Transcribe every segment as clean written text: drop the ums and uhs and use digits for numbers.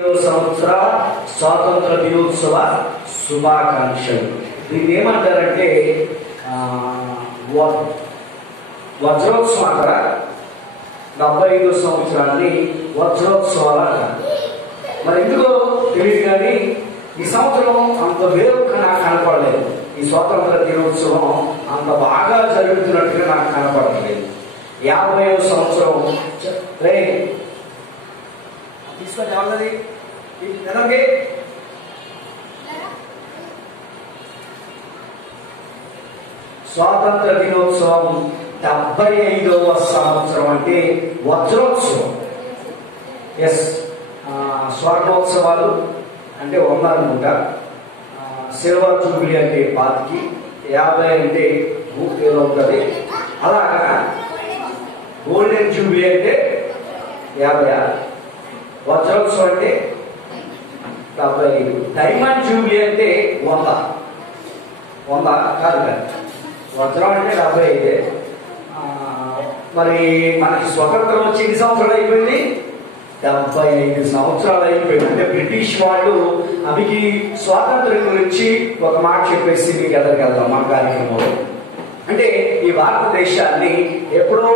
సంవత్సర స్వాతంత్ర దినోత్సవ శుభాకాంక్షలు. దీన్ని ఏమంటారంటే వజ్రోత్సవం అంటారా? 75వ సంవత్సరాన్ని వజ్రోత్సవాలు అంటారు. మరి ఎందుకో తెలియదు కానీ ఈ సంవత్సరం అంత వేరుగా నాకు కనపడలేదు. ఈ స్వాతంత్ర దినోత్సవం అంత బాగా జరుగుతున్నట్టుగా నాకు కనపడలేదు. 50వ సంవత్సరం తీసుకొని ఎవరిది ఎలాగే స్వాతంత్ర దినోత్సవం 75వ సంవత్సరం అంటే వజ్రోత్సవం. ఎస్, స్వర్ణోత్సవాలు అంటే 100 అనుకుంటా, సిల్వర్ జూబిలీ అంటే 5కి, 50 అంటే 30 ఉంటుంది. అలాగా గోల్డెన్ జూబిలీ అంటే 50, వజ్రోత్సవం అంటే 75, డైమండ్ జూబిలీ అంటే 100 కాదు కదా, వజ్రం అంటే 75. మరి మనకి స్వతంత్రం వచ్చి ఎన్ని సంవత్సరాలు అయిపోయింది? 75 సంవత్సరాలు అయిపోయింది. అంటే బ్రిటిష్ వాళ్ళు మీకు స్వాతంత్రం గురించి ఒక మాట చెప్పేసి మీకు ఎదరికెళ్దాం మన కార్యక్రమంలో. అంటే ఈ భారతదేశాన్ని ఎప్పుడో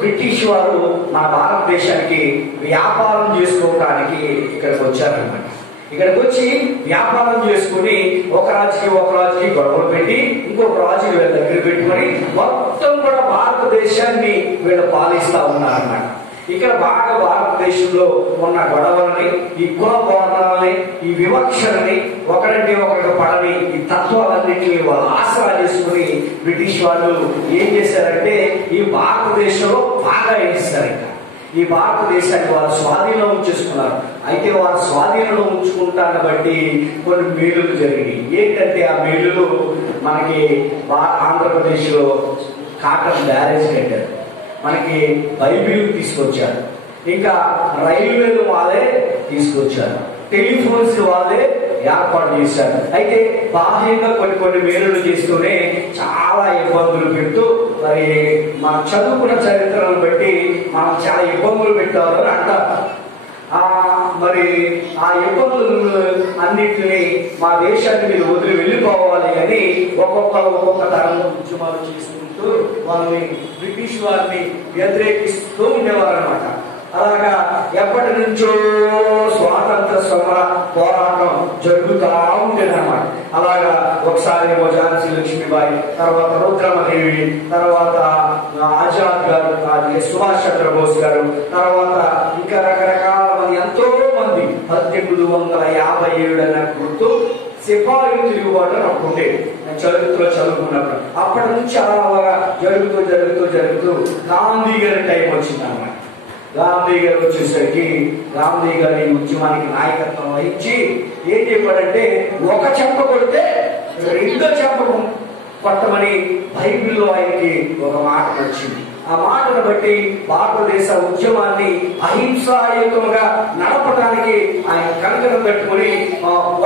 బ్రిటిష్ వారు మన భారతదేశానికి వ్యాపారం చేసుకోవడానికి ఇక్కడికి వచ్చారన్నమాట. ఇక్కడికి వచ్చి వ్యాపారం చేసుకుని ఒక రాజుకి గొడవలు పెట్టి ఇంకొక రాజుకి వీళ్ళ దగ్గర పెట్టుకొని మొత్తం కూడా భారతదేశాన్ని వీళ్ళు పాలిస్తా ఉన్నారన్నమాట. ఇక్కడ బాగా భారతదేశంలో ఉన్న గొడవలని, ఈ కుల పోరాటాలని, ఈ వివక్షలని, ఒకరంటే ఒకరికి పడని ఈ తత్వాలన్నింటినీ వాళ్ళు ఆసరా చేసుకుని బ్రిటిష్ వాళ్ళు ఏం చేశారంటే ఈ భారతదేశంలో బాగా వేస్తారు. ఇంకా ఈ భారతదేశాన్ని వారు స్వాధీనం ఉంచేసుకున్నారు. అయితే వారు స్వాధీనంలో ఉంచుకుంటాన్ని బట్టి కొన్ని మేలులు జరిగినాయి. ఏంటంటే ఆ మేలులు మనకి ఆంధ్రప్రదేశ్ లో కాటన్ బ్యారేజ్ కట్టారు, మనకి బైబిల్ తీసుకొచ్చారు, ఇంకా రైల్వేలు వాళ్ళే తీసుకొచ్చారు, టెలిఫోన్స్ వాళ్ళే ఏర్పాటు చేశారు. అయితే బాహ్యంగా కొన్ని మేలులు చేస్తూనే చాలా ఇబ్బందులు పెడుతూ మరి మనం చదువుకున్న చరిత్రను బట్టి మనం చాలా ఇబ్బందులు పెట్టాలని అంటారు. మరి ఆ ఇబ్బందులు అన్నింటినీ మా దేశాన్ని మీరు వదిలి వెళ్ళిపోవాలి అని ఒక్కొక్క తరం ఉద్యమాలు చేసుకుంటూ వాళ్ళని బ్రిటిష్ వారిని వ్యతిరేకిస్తూ ఉండేవారు అనమాట. అలాగా ఎప్పటి నుంచో స్వాతంత్ర సమర పోరాటం జరుగుతూ ఉండేదన్నమాట. అలాగా ఒకసారి ఝాన్సీ లక్ష్మీబాయి, తర్వాత రుద్రమదేవి, తర్వాత ఆజాద్ గారు, సుభాష్ చంద్రబోస్ గారు, తర్వాత ఇంకా రకరకాల మంది, ఎంతో మంది 1857 అన్న గుర్తు సిపాయిలు తిరుగుబాటు అని అప్పుడే చరిత్రలో చదువుకున్నప్పుడు అప్పటి నుంచి అలాగా జరుగుతూ గాంధీ గారి టైం వచ్చిందన్నమాట. గాంధీ గారు వచ్చేసరికి గాంధీ గారి ఉద్యమానికి నాయకత్వం వహించి ఏం చెప్పాడంటే ఒక చెంప కొడితే రెండో చెంప కొట్టమని బైబిల్లో ఆయనకి ఒక మాట వచ్చింది. ఆ మాటను బట్టి భారతదేశ ఉద్యమాన్ని అహింసాయుతంగా నడపడానికి ఆయన కంకణం పెట్టుకుని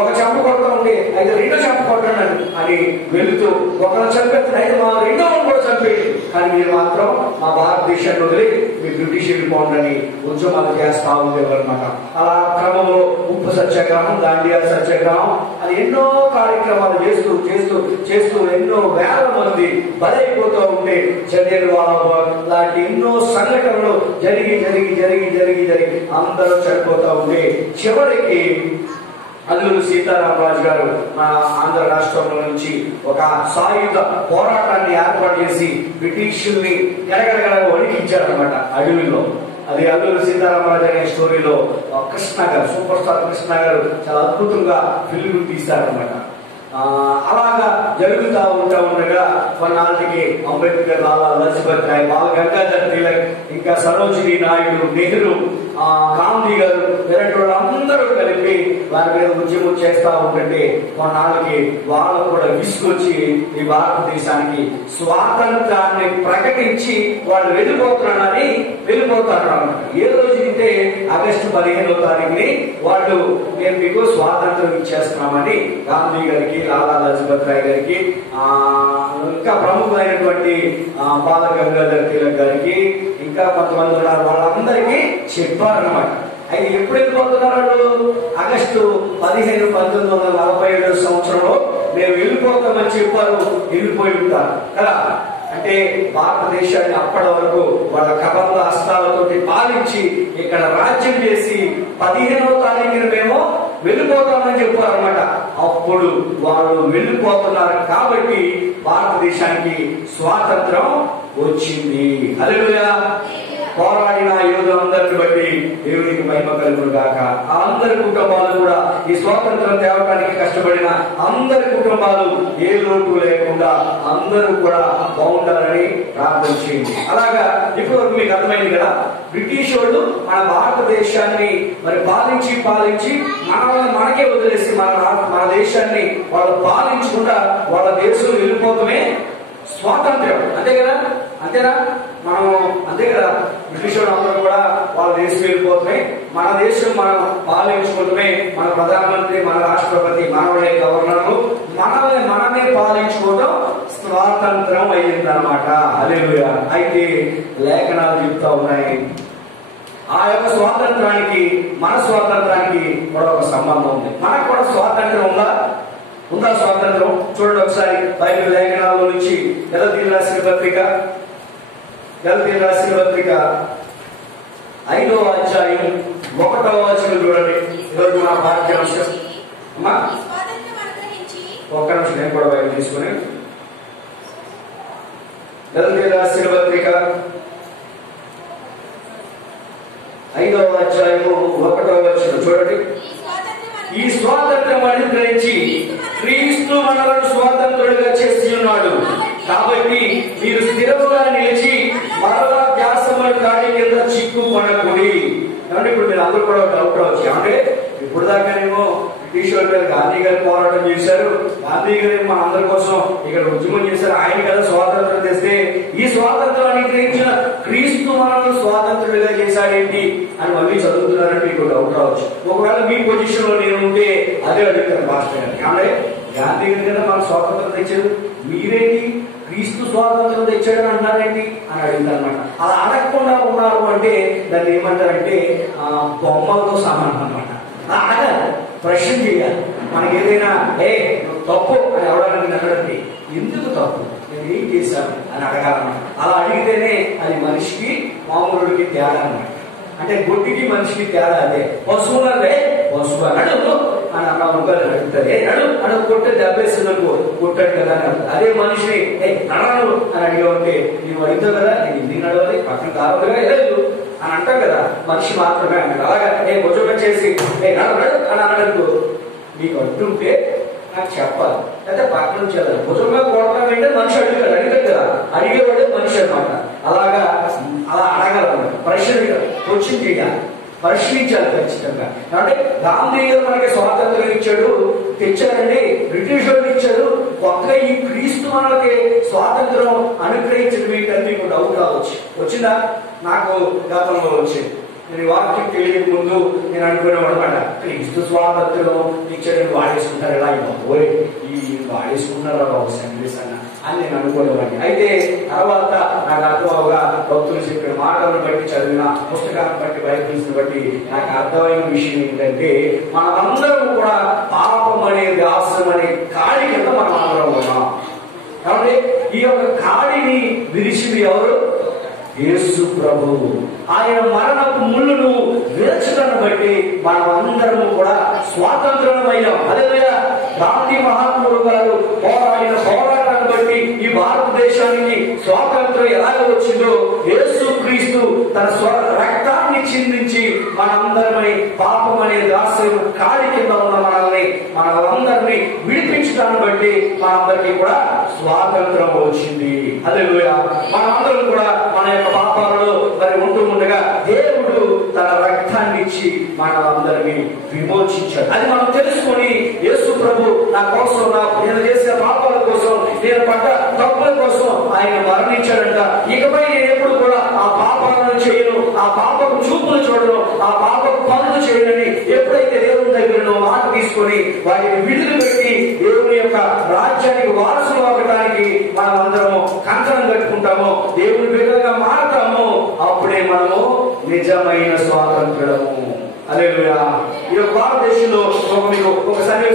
ఒక చెంప కొడతా ఉంటే అయితే రెండో చెంప కొట్టండి అని వెళుతూ ఒకరు చంపేస్తే అయితే మా రెండో కూడా చంపేది, కానీ మీరు మాత్రం మా భారతదేశాన్ని వదిలి మీ బ్రిటిష్ వెళ్ళిపోండి ఉద్యమాలు చేస్తా ఉండేవారు అనమాట. అలా క్రమంలో ఉప్పు సత్యాగ్రహం, దాండియా సత్యాగ్రహం, అది ఎన్నో కార్యక్రమాలు చేస్తూ ఎన్నో వేల మంది బలైపోతూ ఉంటే జలియన్వాలా లాంటి ఎన్నో సంఘటనలు జరిగి అందరూ చనిపోతూ ఉంటే చివరికి అల్లూరి సీతారామరాజు గారు మన ఆంధ్ర రాష్ట్రంలో నుంచి ఒక సాయుధ పోరాటాన్ని ఏర్పాటు చేసి బ్రిటిషుల్ని గడగడగడ వణికించారనమాట అడవిలో. అది అల్లూరి సీతారామరాజు అనే స్టోరీలో కృష్ణ గారు, సూపర్ స్టార్ కృష్ణ గారు చాలా అద్భుతంగా ఫిల్మ్ తీశారనమాట. అలాగా జరుగుతూ ఉండగా కొన్నాళ్ళకి అంబేద్కర్, లాలా లజపత్ రాయ్, బాల గంగాధర్ తిలక్, ఇంకా సరోజినీ నాయుడు, నెహ్రూ, గాంధీ గారు ఇలాంటి వాళ్ళందరూ కలిపి వారి మీద ఉద్యమం చేస్తా ఉంటే కొన్నాళ్ళకి వాళ్ళు కూడా విసుకొచ్చి ఈ భారతదేశానికి స్వాతంత్రాన్ని ప్రకటించి వాళ్ళు వెళ్ళిపోతారు అన్నమాట. ఏ రోజు అయితే ఆగస్టు 15వ తారీఖుని వాళ్ళు మేము మీకు స్వాతంత్రం ఇచ్చేస్తున్నామని గాంధీ గారికి, లాలా లజపత్ రాయ్ గారికి, ఇంకా ప్రముఖులైనటువంటి బాల గంగాధర్ తిలక్ గారికి, ఇంకా కొంతమంది ఉన్నారు, వాళ్ళందరికీ చెప్పారన్నమాట. అయితే ఎప్పుడు వెళ్ళిపోతున్నారు వాళ్ళు? 1947 సంవత్సరంలో మేము వెళ్ళిపోతామని చెప్పారు. వెళ్ళిపోయి ఉంటారు కదా. అంటే భారతదేశాన్ని అప్పటి వరకు వాళ్ళ కబంధ హస్తాలతోటి పాలించి ఇక్కడ రాజ్యం చేసి 15వ తారీఖున మేము వెళ్ళిపోతామని చెప్పారు అనమాట. అప్పుడు వాళ్ళు వెళ్ళిపోతున్నారు కాబట్టి భారతదేశానికి స్వాతంత్రం వచ్చింది. హల్లెలూయా. పోరాడిన యోధులందరిని బట్టి దేవునికి మహిమ కలుగును గాక. అందరి కుటుంబాలు కూడా ఈ స్వాతంత్రం తేవడానికి కష్టపడిన అందరి కుటుంబాలు ఏ లోటు లేకుండా అందరూ కూడా బాగుండాలని ప్రార్థన చేయండి. అలాగా ఇప్పుడు మీకు అర్థమైంది కదా, బ్రిటిష్ వాళ్ళు మన భారతదేశాన్ని మరి పాలించి మనకే వదిలేసి మన దేశాన్ని వాళ్ళు పాలించకుండా వాళ్ళ దేశం వెళ్ళిపోవడమే స్వాతంత్ర్యం. అంతే కదా, అంతేనా? మనం అంతే కదా, బ్రిటిష్ అందరూ కూడా వాళ్ళ దేశం వెళ్ళిపోతే మన దేశం మనం పాలించుకుంటే మన ప్రధానమంత్రి, మన రాష్ట్రపతి, మనవడే గవర్నర్లు మనమే పాలించుకోవడం స్వాతంత్రం అయ్యిందనమాట. హల్లెలూయా. అయితే లేఖనాలు చెప్తా ఉన్నాయి, ఆ యొక్క స్వాతంత్రానికి మన స్వాతంత్రానికి కూడా ఒక సంబంధం ఉంది. మనకు కూడా స్వాతంత్రం ఉందా స్వాతంత్రం? చూడండి ఒకసారి బైబిల్ లేఖనాల నుంచి గలతీయులకు రాసిన పత్రిక 5వ అధ్యాయం 1వ వచనం చూడండి. ఈరోజు మన పాఠ్యాంశం. అమ్మా ఒక్క నిమిషం నేను కూడా బైబిల్ తీసుకుని గలతీయులకు రాసిన పత్రిక 5వ అధ్యాయము 1వ వచనం చూడండి. ఈ స్వాతంత్రం అనుగ్రహించి క్రీస్తు మనలను స్వాతంత్రులుగా చేసి ఉన్నాడు. కాబట్టి మీరు స్థిరముగా నిలిచి మరలా ధ్యాసముల కాడి కింద చిక్కుకొనకూడి. అంటే ఇప్పుడు మీరు అందరూ కూడా డౌట్ రావచ్చు, అంటే ఇప్పుడు దాకానేమో బ్రిటిష్ వాళ్ళ మీద గాంధీ గారు పోరాటం చేశారు, గాంధీ గారు మన అందరి కోసం ఇక్కడ ఉద్యమం చేశారు, ఆయన కదా స్వాతంత్రం తెస్తే ఈ స్వాతంత్రాన్ని గ్రహించిన క్రీస్తు మనల్ని స్వాతంత్రులుగా చేశాడేంటి అని మళ్ళీ చదువుతున్నారని మీకు డౌట్ రావచ్చు. ఒకవేళ మీ పొజిషన్ లో నేను ఉంటే అదే అడుగుతాను మాస్టర్ గారు, అంటే గాంధీ గారు కదా మనకు స్వాతంత్రం తెచ్చారు, మీరేంటి క్రీస్తు స్వాతంత్రం తెచ్చాడని అంటారేంటి అని అడిగింది అనమాట. అలా అడగకుండా ఉన్నారు అంటే దాన్ని ఏమంటారంటే బొమ్మలతో సమానం అనమాట. అడగాలి, ప్రశ్న చేయాలి. మనకి ఏదైనా తప్పు అని ఎవరైనా అడగండి, ఎందుకు తప్పు, నేను ఏం చేశాను అని అడగాలన్నమాట. అలా అడిగితేనే అది మనిషికి మామూలుడికి తేడా అనమాట. అంటే గుడ్డికి మనిషికి తేడా అదే. పశువులే పశువు అన్నాడు అని అన్నాడు అడుగుతుంది, అడు కొట్టే దెబ్బేస్తున్నకు కొట్టాడు కదా అని అడుగుతుంది. అదే మనిషిని నడవను అని అడిగా ఉంటే నువ్వు అడుగుతావు కదా, నేను ఇంటికి నడవాలి, పక్కన కావదుగా లేదు అని అంటాం కదా, మనిషి మాత్రమే అన్నాడు. అలాగా భుజం చేసి నడవడు అని అన్నాడు, నీకు అడ్డుంటే నాకు చెప్పాలి, అయితే పక్క నుంచి వెళ్ళాలి. భుజంగా కొడతానంటే మనిషి అడిగాడు కదా, అడిగేవాడే మనిషి అనమాట. అలా అడగాలన్నమాట, క్వశ్చన్ చేయాలి, ప్రశ్నించాలి ఖచ్చితంగా. అంటే గాంధీ గారు మనకి స్వాతంత్రం తెచ్చారండి, బ్రిటిష్ వాళ్ళు ఇచ్చారు, కొత్తగా ఈ క్రీస్తు మనకి స్వాతంత్రం అనుగ్రహించడం ఏంటని మీకు డౌట్ రావచ్చు. వచ్చిందా? నాకు గతంలో వచ్చింది. నేను వాక్యం తెలియక ముందు నేను అనుకునేవాడు అనమాట, క్రీస్తు స్వాతంత్రం ఇచ్చారని వాడేసుకుంటారు, ఎలా అయిపోయి ఈ వాడేసుకున్నారు ఒక సందేశ్ అని నేను అనుకునేవాడిని. అయితే తర్వాత నాకు అర్థమవుగా భక్తులు చెప్పిన మాటలను బట్టి, చదివిన పుస్తకాలను బట్టి, బైబిల్స్ బట్టి నాకు అర్థమైన విషయం ఏంటంటే మనమందరం కూడా పాపం అనే దాసం అనే కాడి కింద మనం అందరం ఉన్నాం. కాబట్టి ఈ యొక్క కాడిని విరిచింది ఎవరు? యేసు ప్రభువు. ఆయన మరణపు ముళ్ళును విరచడాన్ని బట్టి మనం అందరము కూడా స్వాతంత్రమయ్యాం. హల్లెలూయా. గాంధీ మహాత్ముడు గారు పోరాడిన పోరాటాన్ని బట్టి ఈ భారతదేశానికి స్వాతంత్రం ఎలాగ వచ్చిందో యేసు క్రీస్తు తన రక్తాన్ని చిందించి మనందరినీ పాపం అనే దాస్యం కాడి కింద ఉన్న మనందరినీ విడిపించడాన్ని బట్టి మనందరికీ కూడా స్వాతంత్రం వచ్చింది. హల్లెలూయా. మనందరం కూడా మన యొక్క పాపాలలో మరి ఉండగా దేవుడు తన రక్తాన్ని ఇచ్చి మనందరినీ విమోచించాడు. అది మనం తెలుసుకొని యేసు ప్రభు నా కోసం, నేను చేసిన పాపాల కోసం, నేను పడ్డ తప్పుల కోసం ఆయన మరణించాడంట. ఇకపై నేను ఎప్పుడు కూడా ఆ పాపాలను చేయను, ఆ పాపకు చూపులు చూడను, ఆ పాపకు పనులు చేయనని ఎప్పుడైతే దేవుని దగ్గర మాట తీసుకొని వాటిని విడుదల పెట్టి దేవుని యొక్క రాజ్యానికి వారసులు అవ్వడానికి మనం అందరము కంకణం కట్టుకుంటామో, దేవుని బిడ్డలుగా మారుతామో, అప్పుడే మనము నిజమైన స్వాతంత్రము. హల్లెలూయా. ఈ భారతదేశంలో మీకు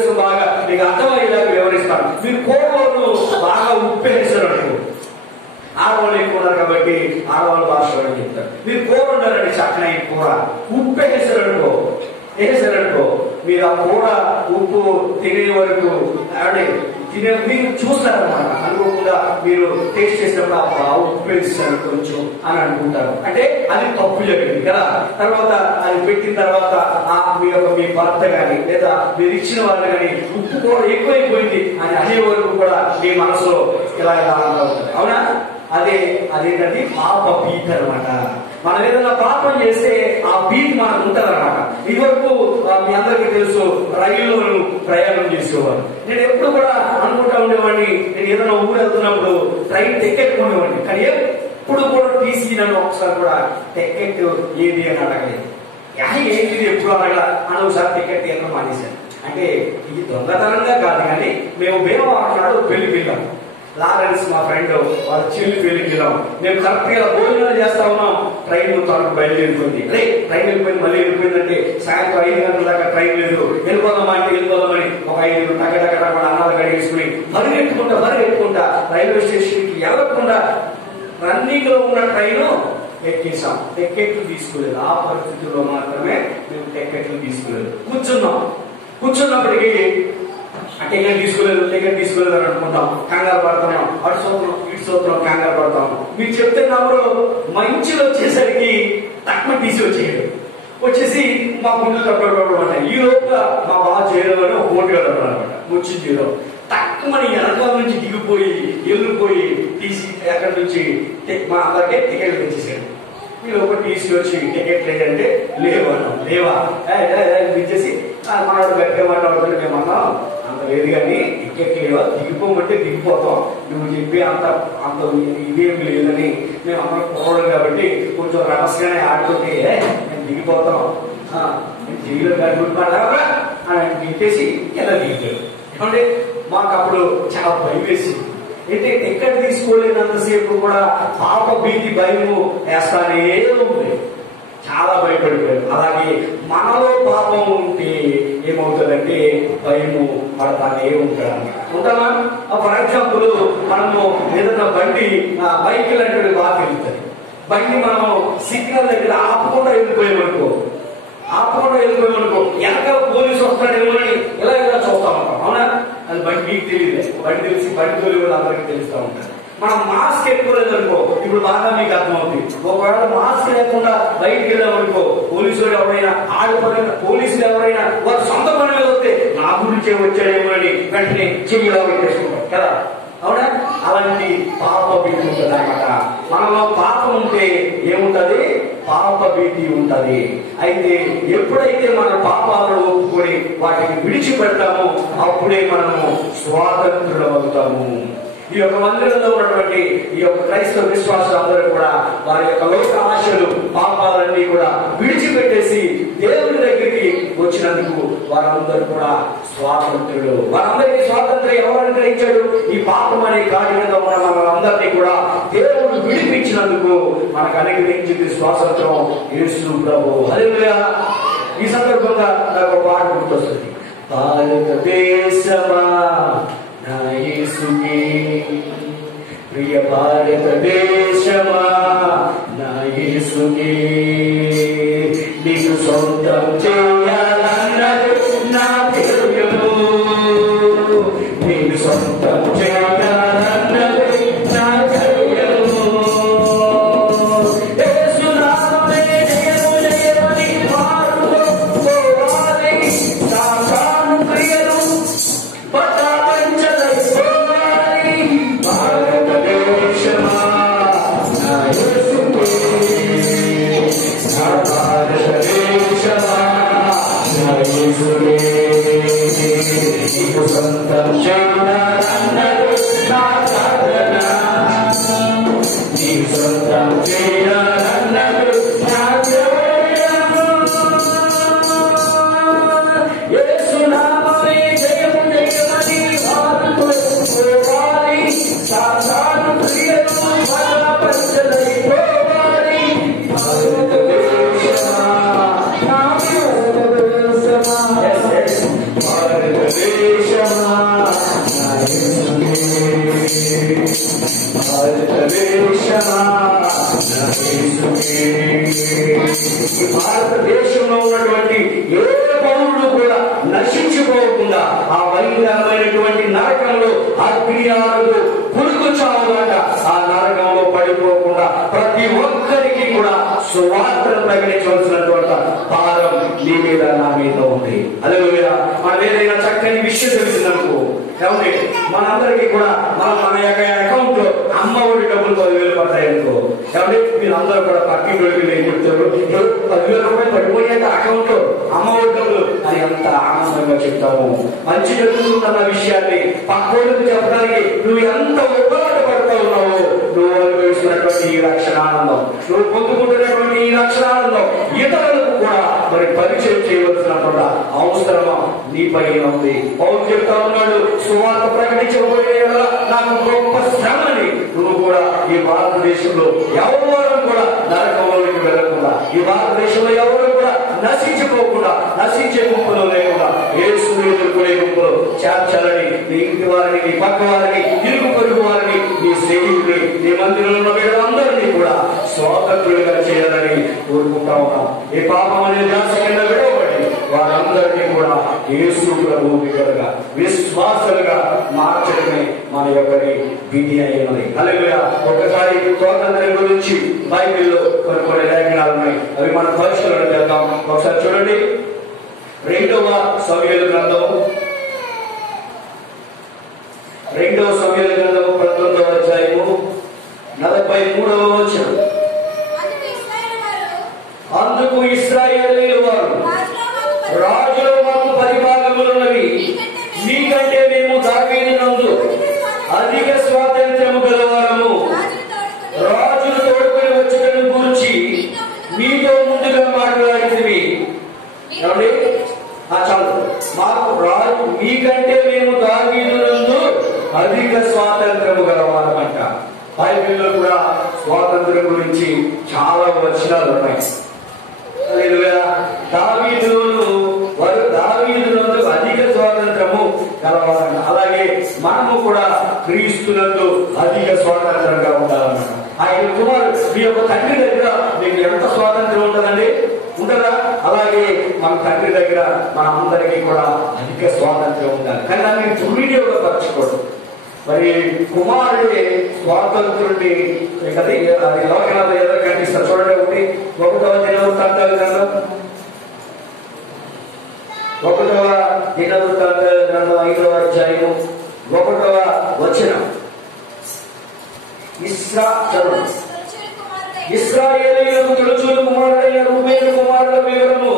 కోసం బాగా మీకు అర్థమయ్యేలాగా వివరిస్తాను. మీరు కూరలు బాగా ఉప్పు వేసారు అనుకో, ఆడవాళ్ళు ఎక్కువ ఉన్నారు కాబట్టి ఆడవాళ్ళ భాషలో చెప్తారు. మీరు కూర ఉండాలండి, చక్కన కూర ఉప్పు వేసారనుకో మీరు ఆ కూర ఉప్పు తినే వరకు మీరు చూస్తారనమాట. అనుకోకుండా మీరు టేస్ట్ చేసినప్పుడు ఆ ఉప్పు వేస్తారు కొంచెం అని అనుకుంటారు, అంటే అది తప్పు జరిగింది కదా. తర్వాత అది పెట్టిన తర్వాత మీ భర్త కానీ లేదా మీరు ఇచ్చిన వాళ్ళు కానీ ఉప్పు కూడా ఎక్కువైపోయింది అని అనే వరకు కూడా మీ మనసులో ఇలా ఉంటుంది. అవునా? అదేంటంటే పాప భీతి అనమాట. మనం ఏదైనా పాపం చేస్తే ఆ భీతి మనకు ఉంటుంది అనమాట. ఇదివరకు మీ అందరికీ తెలుసు, రైల్లో ప్రయాణం చేసేవాడు. నేను ఎప్పుడు కూడా అనుకుంటా ఉండేవాడిని, నేను ఏదైనా ఊరు వెళ్తున్నప్పుడు ట్రైన్ టికెట్టుకునేవాడిని. కానీ ఎప్పుడు కూడా టీసీ నన్ను ఒకసారి కూడా టికెట్ ఏది అని అడగలేదు. ఏంటి ఎప్పుడు అనగా ఒకసారి టికెట్ ఏదో మానేశాను. అంటే ఇది దొంగతనంగా కాదు, కానీ మేము భీమవరం నాడు పెళ్లికి వెళ్ళాము. లారెన్స్ మా ఫ్రెండ్ వాళ్ళ చెల్లి పెళ్లికి వెళ్ళాం. మేము కరెక్ట్ గా భోజనాలు చేస్తా ఉన్నాం. ట్రైన్ తనకు బయలుదేరిపోయింది. ట్రైన్ వెళ్ళిపోయింది, మళ్ళీ వెళ్ళిపోయిందంటే సాయంత్రం 5 గంటల దాకా ట్రైన్ లేదు. వెళ్ళిపోదామని ఒక 5 టగటగట అన్నాలు గడిగేసుకుని పరిగెట్టుకుంటా రైల్వే స్టేషన్ కి వెళ్ళకుండా రన్నింగ్ లో ఉన్న ట్రైన్ ఎక్కేసాం. టికెట్లు తీసుకోలేదు. ఆ పరిస్థితుల్లో మాత్రమే మేము టికెట్లు తీసుకోలేదు. కూర్చున్నప్పటికీ టికెట్ తీసుకోలేదు అని అనుకుంటాం, కంగారు పడతాం, అటు సూత్రం ఇటు సూత్రం కంగారు పడతాం. మీరు చెప్తే నమ్మరు, మంచిలో వచ్చేసరికి తక్కువ తీసి వచ్చేసి మా గుండెలు తప్పడం అంట. ఈ లోపల మా బాగా చేయడం ఒక ఓటు అనమాట. వచ్చి చేయడం తక్కువ వెనకాల నుంచి వెళ్ళిపోయి తీసి అక్కడి నుంచి మా అందరికీ టికెట్లు తెచ్చేసాడు. మీరు ఒక టీసీ వచ్చి టికెట్ లేదంటే లేవా ఇచ్చేసి మనవాడు గట్టిగా మాట్లాడుతుంటే మేమన్నాం, అంత లేదు కానీ టికెట్ లేవా, దిగిపోమంటే దిగిపోతాం, నువ్వు చెప్పి అంత ఇదేం లేదని మేము అందరం కోరడు కాబట్టి కొంచెం రమస్గానే ఆడుతుంటే మేము దిగిపోతాం, నేను జైలు కట్టుకుంటున్నాడా అని ఆయన దింపేసి ఎలా దిగిపోయాడు. ఏమంటే మాకు అప్పుడు చాలా భయం వేసింది. అంటే ఎక్కడ తీసుకోలేనంతసేపు కూడా పాప భీతి భయము వేస్తానే ఉంది. చాలా భయపడిపోయారు. అలాగే మనలో పాపం ఉంటే ఏమవుతుందంటే భయము పడతానే ఉంటామా. ఫర్ ఎగ్జాంపుల్ మనము ఏదైనా బైక్ లాంటి బాగా వెళ్తుంది. బండి మనం సిగ్నల్ దగ్గర ఆపకుండా వెళ్ళిపోయామనుకో వెనక పోలీసు వస్తాడేమోనని ఇలా చూస్తా ఉంటాం. అవునా? అది బండికి తెలియదు. బండి తెలిసి బండి తోలి కూడా అందరికీ తెలుస్తూ ఉంటారు. మనం మాస్క్ పెట్టుకోలేదనుకో, ఇప్పుడు బాగా మీకు అర్థమవుతుంది. ఒకవేళ మాస్క్ లేకుండా బయటికి వెళ్ళామనుకో, పోలీసులు ఎవరైనా పోలీసులు ఎవరైనా వారు సొంత పని మీద వస్తే నా గురించి వచ్చాడేమో అని వెంటనే చెయ్యిలా పెట్టేసుకుంటాం కదా. అవునా? అలాంటి పాప భీతి ఉంటుంది అన్నమాట. మనలో పాపం ఉంటే ఏముంటది? పాప భీతి ఉంటది. అయితే ఎప్పుడైతే మన పాపాలను ఒప్పుకొని వాటిని విడిచిపెడతామో అప్పుడే మనము స్వాతంత్రులమవుతాము. ఈ యొక్క మందిరంలో ఉన్నటువంటి ఈ యొక్క క్రైస్తవ విశ్వాసులు అందరూ కూడా వారి యొక్క లోక ఆశలు పాపాలన్నీ కూడా విడిచిపెట్టేసి దేవుని దగ్గరికి వచ్చినందుకు వారందరూ కూడా స్వాతంత్రులు. వారందరికీ స్వాతంత్రం ఎవరు అనుగ్రహించాడు? ఈ పాపం అనే కాడి మీద ఉన్న మనందరినీ కూడా దేవుడు విడిపించినందుకు మనకు అనుగ్రహించింది స్వాతంత్రం యేసు ప్రభు. హల్లెలూయా. ఈ సందర్భంగా నాకు పాట గుర్తొస్తుంది. భారతదేశమా నా యేసుకే, ప్రియ భారతదేశమా నా యేసుకే, నీకు సొంతం చేయాలన్నది నా ధ్యేయము, నీకు సొంతం చేయాలన్నది నా ధ్యేయము. యేసునామమే జయము జయమని వారు కోరాలి, సాతాను క్రియలు Hallelujah. భారతదేశమా భారతదేశంలో ఉన్నటువంటి ఏ పౌరులు కూడా నశించిపోకుండా ఆ భయంకరమైనటువంటి నరకంలో అగ్నియాలకు పురుగు చావులాట ఆ నరకంలో పడిపోకుండా ప్రతి ఒక్కరికి కూడా సువార్తను ప్రకటించవలసినటువంటి భారం నీ మీద నా మీద ఉంది. హల్లెలూయా. మనం ఏదైనా చక్కని విషయం తెలిసిందనుకో ఏమండి, మనందరికీ కూడా మన యొక్క అకౌంట్ లో అమ్మ ఒడి డబ్బులు 10,000 పడతాయనుకో, ఏమండి మీరందరూ కూడా పక్కింటి వెళ్ళి ఏం చెప్తారు, 10,000 రూపాయలు పడిపోయాక అకౌంట్ లో అమ్మ ఒడి డబ్బులు అని ఎంత ఆనందంగా చెప్తాము. మంచి జరుగుతుందన్న విషయాన్ని పక్కోళ్ళకి చెప్పడానికి నువ్వు ఎంత ఉపయోగ పడుతూ ఉన్నావు. నువ్వు అనుభవిస్తున్నటువంటి ఈ రక్షణ ఆనందం, నువ్వు పొందుకుంటున్నటువంటి ఈ రక్షణ ఆనందం ఇతరులకు కూడా మరి పరిచయం చేయవలసినటువంటి అవసరం నీపై ఉంది. పౌలు చెప్తా ఉన్నాడు, సువార్త ప్రకటించకపోయే నాకు గొప్ప శ్రమని. నువ్వు కూడా ఈ భారతదేశంలో ఎవరు కూడా నరకంలోకి వెళ్ళకుండా, ఈ భారతదేశంలో ఎవరు కూడా నశించుకోకుండా, నశించే గుంపులో లేకుండా యేసుని ఎదుర్కొనే గుంపులో చేర్చాలని నీ ఇంటి వారిని, నీ పక్క వారిని, ఇరుగు పొరుగు వారిని, నీ స్నేహితుని, నీ మందిరంలో ఉన్న వీళ్ళందరినీ కూడా స్వాతంత్రులుగా చేయాలని కోరుకుంటా ఉన్నాం. ఏ పాపం అనే ధ్యాస కింద విడవబడి వారందరినీ కూడా యేసు ప్రభువు బిడ్డలుగా, విశ్వాసులుగా మార్చడమే మన యొక్క విధి అయినది. హల్లెలూయా. ఒకసారి స్వాతంత్ర్యం గురించి బైబిల్లో కొన్ని లేఖనాలు ఉన్నాయి, అవి మన పరిశీలన చేద్దాం. ఒకసారి చూడండి, 2వ సమూయేలు గ్రంథము 19వ అధ్యాయము 43వ వచనం. అందుకు ఇశ్రాయేలీయుల వారు, రాజుల మాకు పరిపాలనలున్నవి, మీకంటే మేము దావీదునందు అధిక స్వాతంత్ర్యము గలవారము, రాజులు తోడుకొని వచ్చేటను గురించి మీతో ముందుగా మాట్లాడితిమి. చాలు, మాకు రాజు మీకంటే మేము దావీదునందు అధిక స్వాతంత్ర్యము గలవారమంట. బైబిల్లో కూడా స్వాతంత్ర్యం గురించి చాలా వచనాలు ఉన్నాయి. దావీదునందు అధిక స్వాతంత్రము కలవాలన్న, అలాగే మనము కూడా క్రీస్తునందు అధిక స్వాతంత్రంగా ఉండాలన్నమాట. ఆయన కుమారుడు మీ యొక్క తండ్రి దగ్గర మీకు ఎంత స్వాతంత్రం ఉంటుందండి, ఉంటుందా? అలాగే మన తండ్రి దగ్గర మన అందరికీ కూడా అధిక స్వాతంత్రం ఉండాలి. కానీ దాన్ని దుర్వినియోగ పరచుకోవడం. మరి కుమారుడే స్వాతంత్రుడిని అది లోకనాథ ఎదురు కనిపిస్తారు. చూడండి, 1వ దినవృత్తాంతాల గ్రంథం 5వ అధ్యాయము 1వ వచనం. ఇశ్రాయేలీయులకు తొలిచూలు కుమారుడైన రూబేను కుమారుల వివరము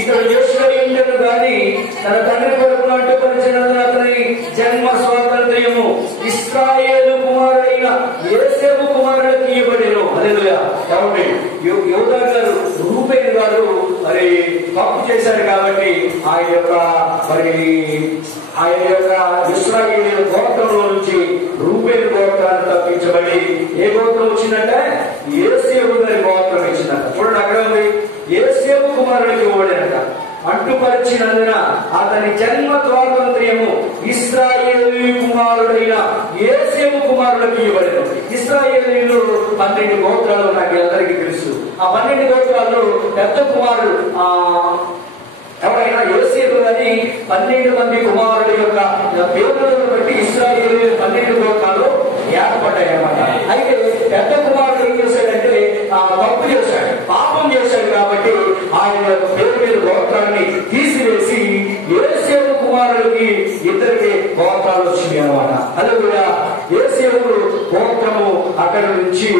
ఇతడు జ్యేష్ఠుడైండెను గాని తన తండ్రి కొడుకును అడ్డుపరిచినందున అతని జన్మ స్వాతంత్ర్యము ఇశ్రాయేలు కుమారుడైన యోసేపు కుమారులకు ఇవ్వబడెను. హల్లెలూయా. కాబట్టి యోధా గారు, రూబేను గారు మరి తప్పు చేశారు కాబట్టి ఆయన యొక్క ఇశ్రాయేలు గోత్రంలో నుంచి రూబేను గోత్రాన్ని తప్పించబడి ఏ గోత్రం వచ్చిందంటే యోసేపు గారి గోత్రం ఇచ్చిందంట. చూడండి, అక్కడ ఉంది, యోసేపు కుమారుడికి ఇవ్వబడినట. అడ్డుపరిచినందున అతని జన్మ స్వాతంత్ర్యము ఇశ్రాయేలు కుమారుడైన యోసేపు కుమారులకు ఇవ్వబడెను. ఇశ్రాయేలీయులు 12 గోత్రాలు నాకు అందరికీ తెలుసు. ఆ 12 గోత్రాల్లో పెద్ద కుమారుడు ఎవరైనా యోసేపు అని 12 మంది కుమారుల యొక్క పేరులను బట్టి ఇశ్రాయేలీయులు 12 గోత్రాలు ఏర్పడ్డాయి అన్నమాట. అయితే పెద్ద కుమారుడు ఏం చేశాడంటే తప్పు చేశాడు, పాపం చేశాడు. కాబట్టి ఆయన పేరు మీద గోత్రాన్ని తీసివేసి యోసేపు కుమారుడికి ఇద్దరికి గోత్రాలు వచ్చినాయి అన్నమాట. హల్లెలూయా. యోసేపు గోత్రము అక్కడి నుంచి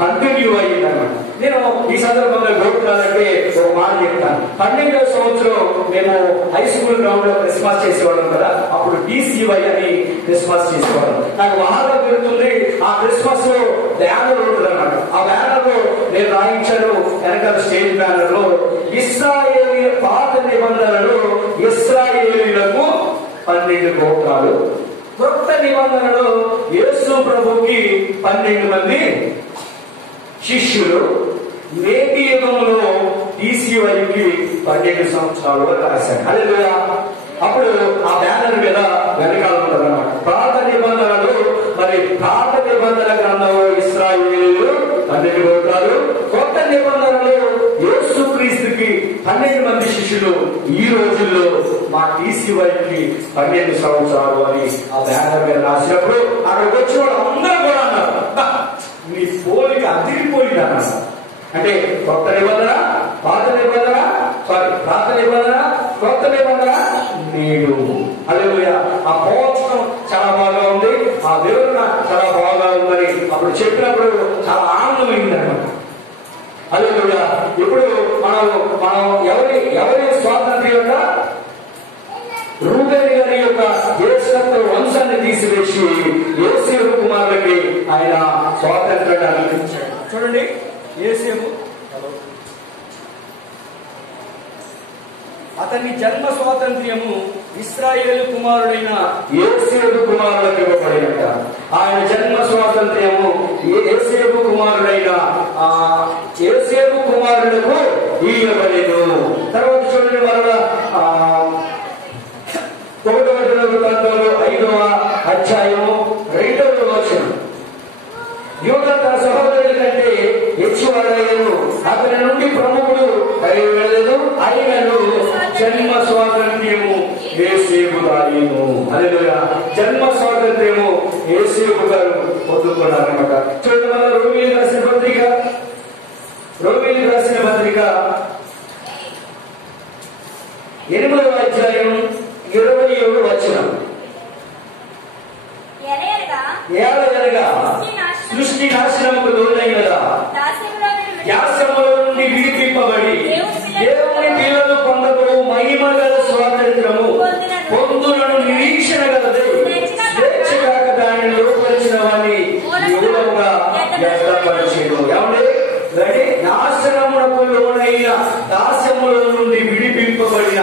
కంటిన్యూ అయ్యింది అన్నమాట. నేను ఈ సందర్భంగా గోత్రాలంటే ఒక మాట చెప్తాను. 12వ సంవత్సరం మేము హై స్కూల్ గ్రౌండ్ లో క్రిస్మస్ చేసేవాళ్ళం కదా, అప్పుడు DCY అని క్రిస్మస్ చేసేవాళ్ళం. నాకు బాగా పెడుతుంది, ఆ క్రిస్మస్ లో బ్యానర్ ఉంటుంది అన్నమాట. ఆ బ్యానర్ లో నేను రాయించాను, వెనకాల స్టేజ్ బ్యానర్ లో ఇశ్రాయేలు పాత నిబంధనలు ఇశ్రాయేలీయులకు 12 గోత్రాలు, కొత్త నిబంధనలో యేసు ప్రభుకి 12 మంది శిష్యులు, నేటి యుగంలో DCYకి 12 సంవత్సరాలు రాశారు. హల్లెలూయా. అప్పుడు ఆ 12 మంది శిష్యులు ఈ రోజుల్లో మా టీసీ వారికి 12 సంవత్సరాలు అని ఆ బ్యానర్ మీద రాసినప్పుడు అక్కడికి వచ్చిన వాళ్ళు అందరూ కూడా అన్నారు, మీ పోలిక అదిరిపోయింది అన్నారు. అంటే కొత్త నిబంధన, పాత నిబంధన, పాత నిబంధన, కొత్త నిబంధన నేడు. హల్లెలూయా. ఆ పోల్చడం చాలా బాగా ఉంది, ఆ వివరణ చాలా బాగా ఉందని అప్పుడు చెప్పినప్పుడు చాలా ఆనందమైంది అనమాట. హల్లెలూయా. ఇప్పుడు మనం ఎవరి స్వాతంత్ర్యం రూబేన్ గారి యొక్క యేసత్వ వంశాన్ని తీసివేసి యోసేపు కుమారులకి ఆయన స్వాతంత్రాన్ని అందించాడు. చూడండి, యోసేపు అతని జన్మ స్వాతంత్ర్యము ఇశ్రాయేలు కుమారుడైన యోసేపు కుమారులకు ఇవ్వబడినట. ఆయన జన్మ స్వాతంత్ర్యము యోసేపు కుమారుడైన యోసేపు కుమారులకు ఇవ్వబడేను. తర్వాత చూడండి, మరలా 1వ వృత్తాంతంలో 5వ అధ్యాయము 2వ వచనం. యూదా తన సహోదరుల కంటే హెచ్చువాడయ్యను, అతని నుండి ప్రముఖుడు వెళ్ళలేదు, అయినను జన్మ స్వాతంత్ర్యము యోసేపు దాయను. హల్లెలూయా. జన్మ స్వాతంత్ర్యము యోసేపు గారు పొందుకున్నారన్నమాట. చూడండి, మన రోమీయులకు రాసిన పత్రిక 8వ అధ్యాయం 27వ వచనం. ఏలయనగా సృష్టి నాశనముకు లోనైనదా, దాస్యములో నుండి విడిపింపబడి దేవుని పిల్లలు పొందకు మహిమ గల స్వాతంత్రము పొందులను నిరీక్షణ గలదే, స్వేచ్ఛగాక దానిని లోపరిచిన వారిని మూలముగా వ్యక్తపరిచేను. ఏమంటే నాశనమునకు లోనైన దాస్యముల నుండి విడిపింపబడిన,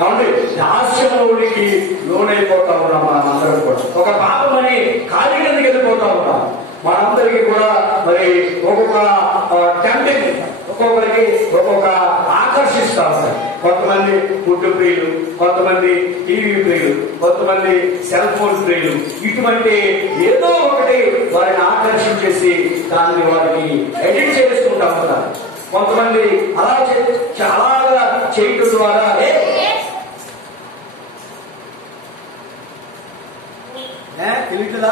ఏమంటే దాస్యముడికి లోనైపోతా ఉన్నాం మనం అందరం కూడా. ఒక పాపమని ఖాళీ కిందకి వెళ్ళిపోతా ఉన్నాం మనందరికీ కూడా. మరి ఒక్కొక్క టెంప్టింగ్, ఒక్కొక్కరికి ఒక్కొక్క ఆకర్షిస్తా ఉంటారు. కొంతమంది ఫుడ్ ప్రియులు, కొంతమంది టీవీ ప్రియులు, కొంతమంది సెల్ ఫోన్ ప్రియులు. ఇటువంటి ఏదో ఒకటి వారిని ఆకర్షించేసి దాన్ని వారికి ఎడిట్ చేసుకుంటా ఉంటారు. కొంతమంది అలా చాలా చేయటం ద్వారా తెలియదా,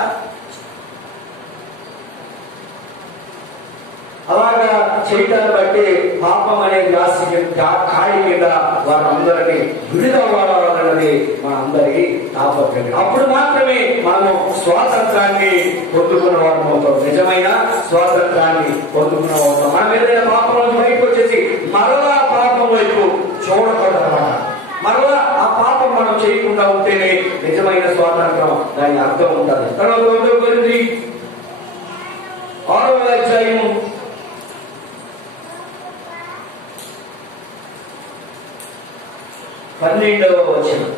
అలాగా చేయటాన్ని బట్టి పాపం అనే ఖాళీ కింద వారందరినీ విడుదలవ్వాలన్నది మనందరికీ తాపత్రయం. అప్పుడు మాత్రమే మనము స్వాతంత్రాన్ని పొందుకున్న వారం అవుతాం, నిజమైన స్వాతంత్రాన్ని పొందుకున్న అవుతాం. మనం ఏదైనా పాపం బయటకు వచ్చేసి మరలా పాపం వైపు చూడకూడదన్నమాట. మరలా ఆ పాపం మనం చేయకుండా ఉంటేనే నిజమైన స్వాతంత్రం, దాని అర్థం ఉంటుంది. తర్వాత 9వ కొరింథీ 6వ అధ్యాయం 12వ వచనం.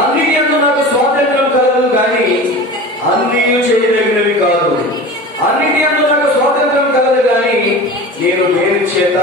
అన్నిటి యందు నాకు స్వాతంత్రం కలదు కానీ అన్నీ చేయదగినవి కాదు. అన్నిటి యందు నాకు స్వాతంత్రం కలదు కానీ నేను దేని చేత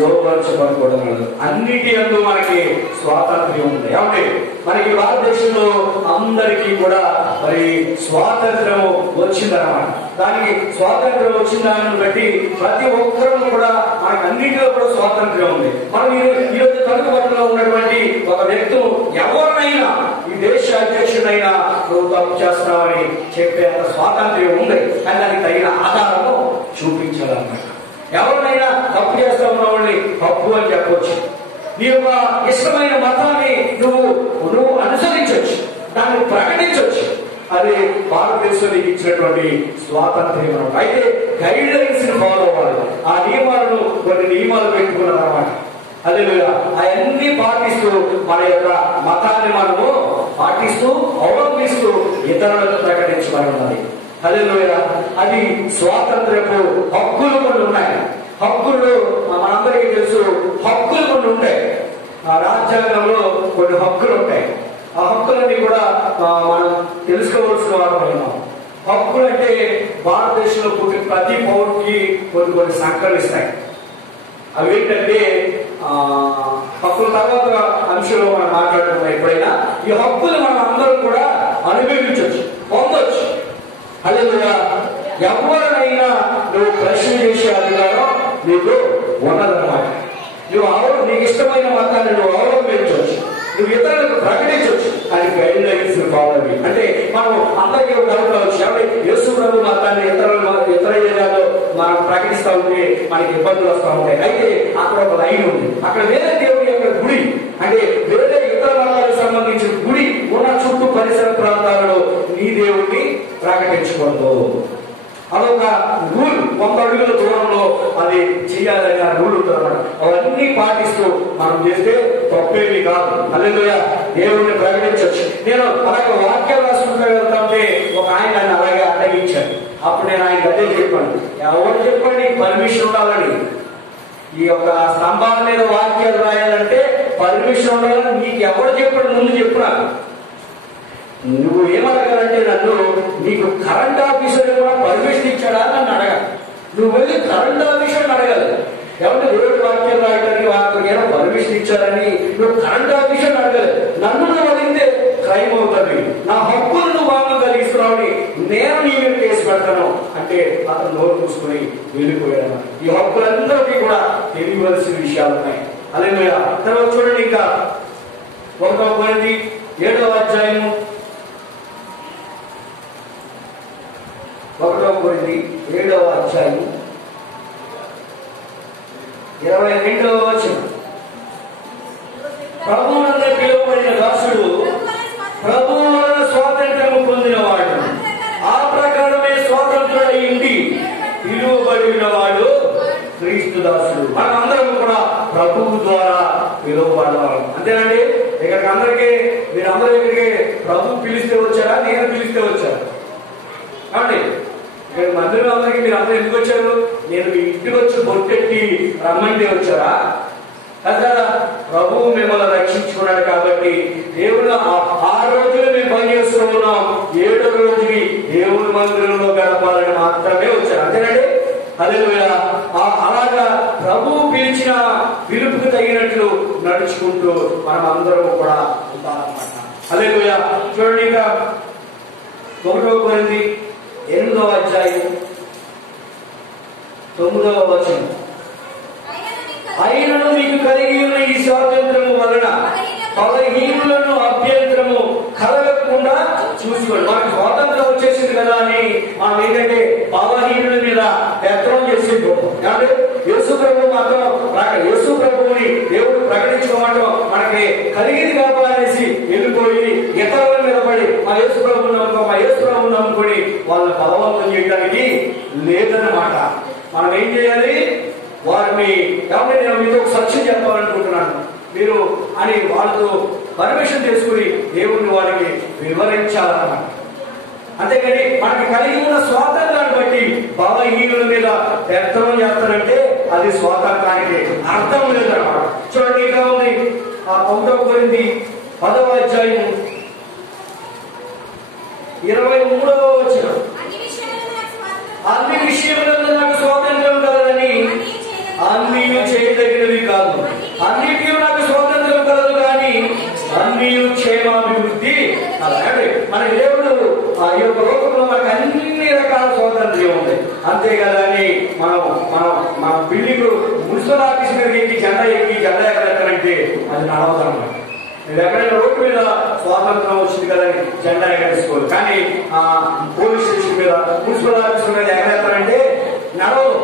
లోపరచబడకూడదు. అన్నిటి యందు మనకి స్వాతంత్ర్యం ఉంది. ఏమంటే మనకి భారతదేశంలో అందరికీ కూడా మరి స్వాతంత్రము వచ్చిందన్నమాట. దానికి స్వాతంత్రం వచ్చిన దాన్ని బట్టి ప్రతి ఒక్కరూ కూడా మనకి అన్నిటిలో కూడా స్వాతంత్ర్యం ఉంది. మనం ఈరోజు కనుకబట్టులో ఉన్నటువంటి ఒక వ్యక్తి ఎవరినైనా, ఈ దేశ అధ్యక్షుడైనా నువ్వు తప్పు చేస్తున్నావని చెప్పేంత స్వాతంత్ర్యం ఉంది. కానీ దానికి తగిన ఆధారము చూపించాలన్నమాట. ఎవరినైనా తప్పు చేస్తా ఉన్నవాడిని తప్పు అని చెప్పవచ్చు. నీ యొక్క ఇష్టమైన మతాన్ని నువ్వు అనుసరించవచ్చు, దాన్ని ప్రకటించవచ్చు. అది భారతదేశంలో ఇచ్చినటువంటి స్వాతంత్ర్యం అన్నమాట. అయితే గైడ్ లైన్స్ ని ఫాలో అవ్వాలి. ఆ నియమాలను కొన్ని నియమాలు పెట్టుకున్నారన్నమాట. అదే అవన్నీ పాటిస్తూ మన యొక్క మతాన్ని మనము పాటిస్తూ అవలంబిస్తూ ఇతరులకు ప్రకటించమని ఉన్నది. హల్లెలూయా. అది స్వాతంత్రపు హక్కులు కొన్ని ఉన్నాయి. హక్కులు మనందరికీ తెలుసు, హక్కులు కొన్ని ఉంటాయి. ఆ రాజ్యాంగంలో కొన్ని హక్కులు ఉంటాయి. ఆ హక్కులన్నీ కూడా మనం తెలుసుకోవాల్సిన వారు. హక్కులు అంటే భారతదేశంలో పుట్టిన ప్రతి పౌరుడికి కొన్ని సంకలిస్తాయి. అవి ఏంటంటే హక్కుల తర్వాత అంశంలో మనం మాట్లాడుతున్నాం. ఎప్పుడైనా ఈ హక్కులు మనం అందరం కూడా అనుభవించవచ్చు, పొందొచ్చు. హల్లెలూయా. ఎవరినైనా నువ్వు ప్రశ్న చేసే అధికారం నీకు ఉన్నదన్నమాట. నీకు ఇష్టమైన మతాన్ని నువ్వు అవలంబించవచ్చు, నువ్వు ఇతరులకు ప్రకటించవచ్చు, కానీ గైడ్ లైన్స్ ఫాలో అవ్వి. అంటే మనం అందరికీ ఒక అనుకోవచ్చు, కాబట్టి యేసు ప్రభు మతాన్ని ఇతర ఏరియాలో మనం ప్రకటిస్తూ ఉంటే మనకి ఇబ్బందులు వస్తూ ఉంటాయి. అయితే అక్కడ ఒక లైన్ ఉంది, అక్కడ వేరే దేవుడి యొక్క గుడి, అంటే వేరే ఇతర మతాలకు సంబంధించిన గుడి ఉన్న చుట్టూ పరిసర ప్రాంతాలలో నీ దేవుడిని ప్రకటించకూడదు. అదొక రూల్, 100 అడుగుల దూరంలో అది చేయాలని రూల్ ఉంటుంది. అవన్నీ పాటిస్తూ మనం చేస్తే తప్పేమి కాదు. హల్లెలూయా, దేవుడిని ప్రకటించవచ్చు. నేను అలాగే వాక్యాలు రాసుకుంటూ వెళ్తాంటే ఒక ఆయన నన్ను అలాగే అడ్డగించాడు. అప్పుడు నేను ఆయన అదే చెప్పాను, ఎవరు చెప్పండి పర్మిషన్ ఉండాలని, ఈ యొక్క స్తంభాల మీద వాక్యాలు రాయాలంటే పర్మిషన్ ఉండాలని నీకు ఎవరు చెప్పాడు? ముందు చెప్పురా. నువ్వు ఏమడగాలంటే నన్ను, నీకు కరెంట్ ఆఫీసర్ కూడా పర్మిషన్ ఇచ్చాడా నన్ను అడగాలి. నువ్వు వెళ్ళి కరెంట్ ఆఫీసర్ అడగాలి, ఎవరి రోడ్డు వాక్యం రాయడానికి వాళ్ళకి ఏదో పర్మిషన్ ఇచ్చారని నువ్వు కరెంట్ ఆఫీసర్ అడగాలి. నన్ను నువ్వు అడిగితే క్రైమ్ అవుతుంది, నా హక్కులు నువ్వు భాగం కలిగిస్తున్నావు, నేను నీ మీద కేసు పెడతాను అంటే అతను నోరు మూసుకుని వెళ్ళిపోయాడు. ఈ హక్కులందరికీ కూడా తెలియవలసిన విషయాలు ఉన్నాయి. హల్లెలూయా. తర్వాత చూడండి, ఇంకా 1 కొరింథీ 7వ అధ్యాయము 1 కొరింథీ 7వ అధ్యాయము 22వ వచనం. ప్రభువునందు పిలువబడిన దాసుడు ప్రభువు వలన స్వాతంత్రము పొందినవాడు, ఆ ప్రకారమే స్వాతంత్రుడై ఉండి పిలువబడిన వాడు క్రీస్తు దాసుడు. మనం అందరం కూడా ప్రభువు ద్వారా పిలువబడేవాళ్ళం, అంతేనండి. ఇక్కడికి అందరికీ మీరందరూ ఇక్కడికి ప్రభు పిలిస్తే వచ్చారా, నేను పిలిస్తే వచ్చారా? కాబట్టి ఇక్కడ మందిరం అందరికీ మీరు అందరూ ఎందుకు వచ్చారు? నేను మీ ఇంటికి వచ్చి బొట్టెట్టి రమ్మంటే వచ్చారా? కదా, ప్రభువు మిమ్మల్ని రక్షించుకున్నాడు కాబట్టి దేవుడు 6 రోజులు మేము పని చేస్తూ ఉన్నాం, 7వ రోజుకి దేవుని మందిరంలో గడపాలని మాత్రమే వచ్చారు, అంతేనండి. హల్లెలూయా. అలాగా ప్రభువు పిలిచిన పిలుపుకు తగినట్లు నడుచుకుంటూ మనం అందరం కూడా ఉంటామన్నమాట. హల్లెలూయా. చూడండి, ఇంకా 1 కొరింథీ 8వ అధ్యాయం 9వ వచనం. అయినను మీకు కలిగి ఉన్న ఈ స్వాతంత్రము వలన బలహీనులను అభ్యంతరము కలగకుండా చూసుకోండి. మనకు స్వాతంత్రం వచ్చేసింది కదా అని మనం ఏంటంటే బలహీనుల మీద పెత్తనం చేసేటోడు. కాబట్టి యేసు ప్రభు మాత్రం యేసు ప్రభువుని దేవుడు ప్రకటించడం మనకి కలిగింది కాపాడేసి వెళ్ళిపోయి ఇతరుల మీద పడి మా యేసు ప్రభువుని నమ్ముకో, మా యేసు ప్రభువుని నమ్ముకొని వాళ్ళని బలవంతం చేయడానికి లేదన్నమాట. మనం ఏం చేయాలి? వారిని కాబట్టి నేను మీతో ఒక సత్యం చెప్పాలనుకుంటున్నాను మీరు అని వాళ్ళతో పర్మిషన్ తీసుకుని దేవుడిని వారికి వివరించాలన్నమాట. అంతేకాని మనకి కలిగి ఉన్న స్వాతంత్రాన్ని బట్టి బలహీనుల మీద పెత్తనం చేస్తారంటే అది స్వాతంత్రానికి అర్థం లేదన్నమాట. చూడండి, ఇంకా ఉంది 1 కొరింథీ 10వ అధ్యాయం 23వ వచనం. అన్ని విషయంలో నాకు స్వాతంత్రం కలదని అన్నీ చేయదగినవి కాదు, అన్నిటి నాకు స్వాతంత్రం కలదు కానీ అన్నీ క్షేమాభివృద్ధి. అలాగే మన దేవుడు ఈ యొక్క లోకంలో మనకు అన్ని రకాల స్వాతంత్ర్యం ఉంది, అంతేకాదు అని మన బిల్డింగ్ మున్సిపల్ ఆఫీస్ మీద ఎక్కి జెండా ఎగరెత్తారంటే అది నడవదన్నమాట. మీరు ఎక్కడైనా రోడ్డు మీద స్వాతంత్రం వచ్చింది కదా జెండా ఎగరేసుకోవాలి, కానీ పోలీస్ స్టేషన్ మీద మున్సిపల్ ఆఫీస్ మీద ఎగరేస్తారంటే నడవదు.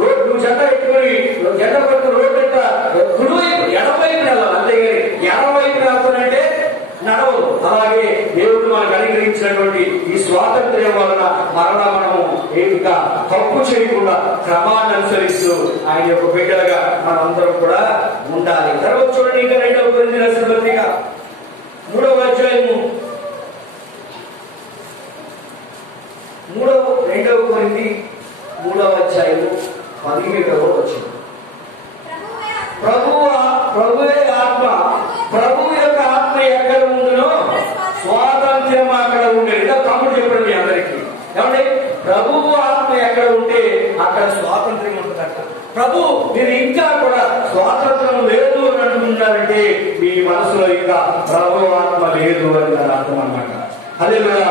రోడ్డు నువ్వు జెండా ఎట్టుకొని జెండా పడుతున్న రోడ్డు ఎంత కుడివైపు ఎడవైపు వెళ్ళాలి, అంతేగాని ఎడవైపు వెళ్తానంటే నడవదు. అలాగే దేవుడు మనకు అనుగ్రహించినటువంటి ఈ స్వాతంత్ర్యం వలన మరలా మనము ఏమిగా తప్పు చేయకుండా క్రమాన్ని అనుసరిస్తూ ఆయన యొక్క బిడ్డలుగా మనందరం కూడా ఉండాలి. తర్వాత చూడండి, ఇంకా 2వ కొరింథీ రాసిన పత్రిక 3వ అధ్యాయము 2వ కొరింథీ 3వ అధ్యాయము 17వ వచనం. ప్రభువే ఆత్మ, ప్రభు యొక్క ఆత్మ ఎక్కడ ఉండునో స్వాతంత్ర్యం అక్కడ ఉండేది. ఇంకా తమ్ముడు చెప్పండి మీ అందరికీ, ఏమంటే ప్రభువు ఆత్మ ఎక్కడ ఉంటే అక్కడ స్వాతంత్ర్యం ఉంటుందట. ప్రభు మీరు ఇంకా కూడా స్వాతంత్రం లేదు అని అంటున్నారంటే మీ మనసులో ఇంకా ప్రభు ఆత్మ లేదు అని దాని అర్థం అన్నమాట. హల్లెలూయా.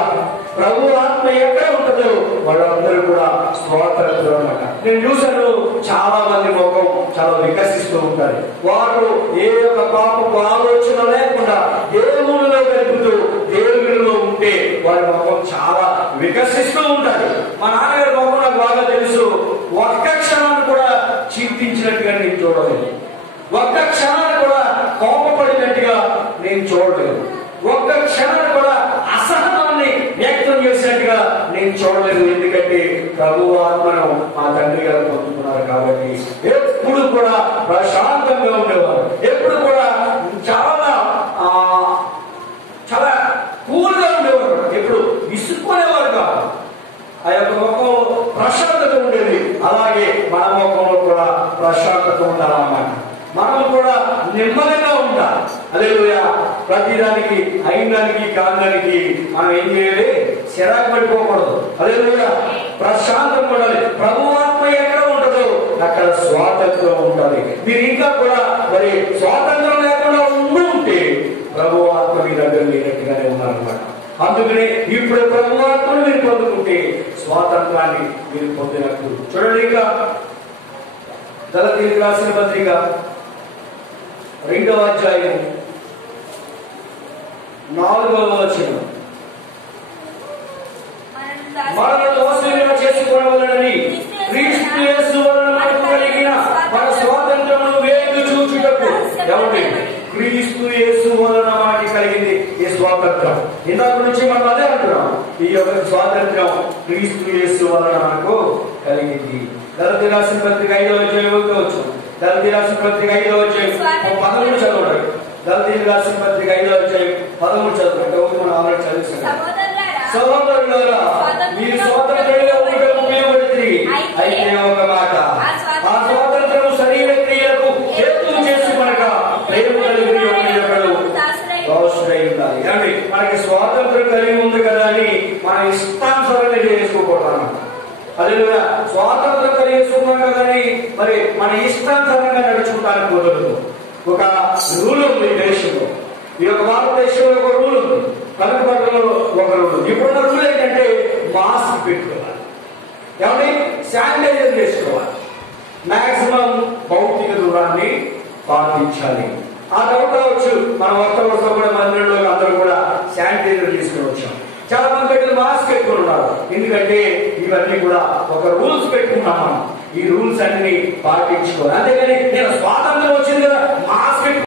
ప్రభు ఆత్మ ఎక్కడ ఉంటుందో వాళ్ళందరూ కూడా స్వాతంత్రం అన్నమాట. నేను చూశాను, చాలా మంది ముఖం చాలా వికసిస్తూ ఉంటారు. వారు ఏ యొక్క పాపపు ఆలోచన లేకుండా దేవునిలో గడుపుతూ దేవునిలో ఉంటే వారి ముఖం చాలా వికసిస్తూ ఉంటారు. మా నాన్నగారి ముఖం నాకు బాగా తెలుసు. ఒక్క క్షణాన్ని కూడా చింతించినట్టుగా నేను చూడలేదు. ఒక్క క్షణాన్ని కూడా కోపపడినట్టుగా నేను చూడలేదు. ఒక్క క్షణాన్ని కూడా అసహనాన్ని వ్యక్తం చేసినట్టుగా నేను చూడలేదు. ఎందుకంటే ప్రభు ఆత్మను మా తండ్రి గారు పొందుతున్నారు కాబట్టి ఎప్పుడు కూడా ప్రశాంతంగా ఉండేవారు. ఎప్పుడు కూడా చాలా చాలా కూల్గా ఉండేవారు. ఎప్పుడు విసుక్కునేవారు కాదు. ఆ యొక్క ముఖంలో ప్రశాంతత ఉండేది. అలాగే మన ముఖంలో కూడా ప్రశాంతత ఉండాలన్నమాట. మనం కూడా నెమ్మదిగా ఉండాలి. హల్లెలూయా. ప్రతిదానికి అయిన దానికి కాందానికి మనం ఏం చేయాలి? చిరాకు పడిపోకూడదు. హల్లెలూయా. ప్రశాంతంగా ఉండాలి. ప్రభు ఆత్మ ఎక్కడ ఉంటుందో అక్కడ స్వాతంత్రం ఉండాలి. మీరు ఇంకా కూడా మరి స్వాతంత్రం లేకుండా ఉంటే ప్రభు ఆత్మ మీ దగ్గర లేనట్టుగానే ఉన్నారన్నమాట. అందుకనే ఇప్పుడు ప్రభు ఆత్మను మీరు పొందుకుంటే స్వాతంత్రాన్ని మీరు పొందినట్టు. చూడండి, ఇంకా గలతీయులకు రాసిన పత్రిక 2వ అధ్యాయం 4వ వచనం, మనల్ని దోషులుగా చేసుకోవాలని క్రీస్తు యేసు వలన మనకు కలిగిన మన స్వాతంత్రమును వేగు చూచుటకు. ఏమండి? క్రీస్తు యేసు వలన మనకి కలిగింది ఈ స్వాతంత్రం. ఇందాక నుంచి మనం అదే అంటున్నాం. ఈ యొక్క స్వాతంత్రం క్రీస్తు యేసు వలన మనకు కలిగింది. గలతీయులకు రాసిన పత్రిక 5వ అధ్యాయం వచ్చు. గలతీయులకు రాసిన పత్రిక 5వ అధ్యాయం 13 చదవండి. గలతీయులకు రాసిన పత్రిక 5వ అధ్యాయం 13 చదవండి. మనం ఆల్రెడీ చదివిస్తాం. సహోదరులారా, మీరు స్వాతంత్రులుగా ఉండటం ఉపయోగపడుతుంది. అయితే ఒక మాట, ఆ స్వాతంత్రము శరీర క్రియలకు హేతువు చేసుకొనక ప్రేమ కలిగి ఒకడు దోషుడై ఉండాలి. అంటే మనకి స్వాతంత్రం కలిగి ఉంది కదా అని మన ఇష్టానుసారంగా చేసుకోకూడదు. అదే స్వాతంత్రం కలిగిస్తున్నాం కదని మరి మన ఇష్టానుసారంగా నడుచుకుంటానికి కుదరదు. ఒక రూల్ ఉంది దేశంలో. ఈ యొక్క భారతదేశంలో ఒక రూల్ ఉంది. కనుకబట్టలో ఒక రూల్. ఇప్పుడున్న రూల్ ఏంటంటే మాస్క్ పెట్టుకోవాలి. ఏమంటే శానిటైజర్ చేసుకోవాలి. మాక్సిమం భౌతిక దూరాన్ని పాటించాలి. ఆ డౌట్ రావచ్చు, మన ఒక్క వరుస కూడా మందిరంలో అందరూ కూడా శానిటైజర్ తీసుకుని వచ్చాం. చాలా మంది దగ్గర మాస్క్ పెట్టుకుని ఉన్నారు. ఎందుకంటే ఇవన్నీ కూడా ఒక రూల్స్ పెట్టుకున్నాం. మనం ఈ రూల్స్ అన్ని పాటించుకోవాలి. అంతేగాని నేను స్వాతంత్రం వచ్చింది కదా మాస్క్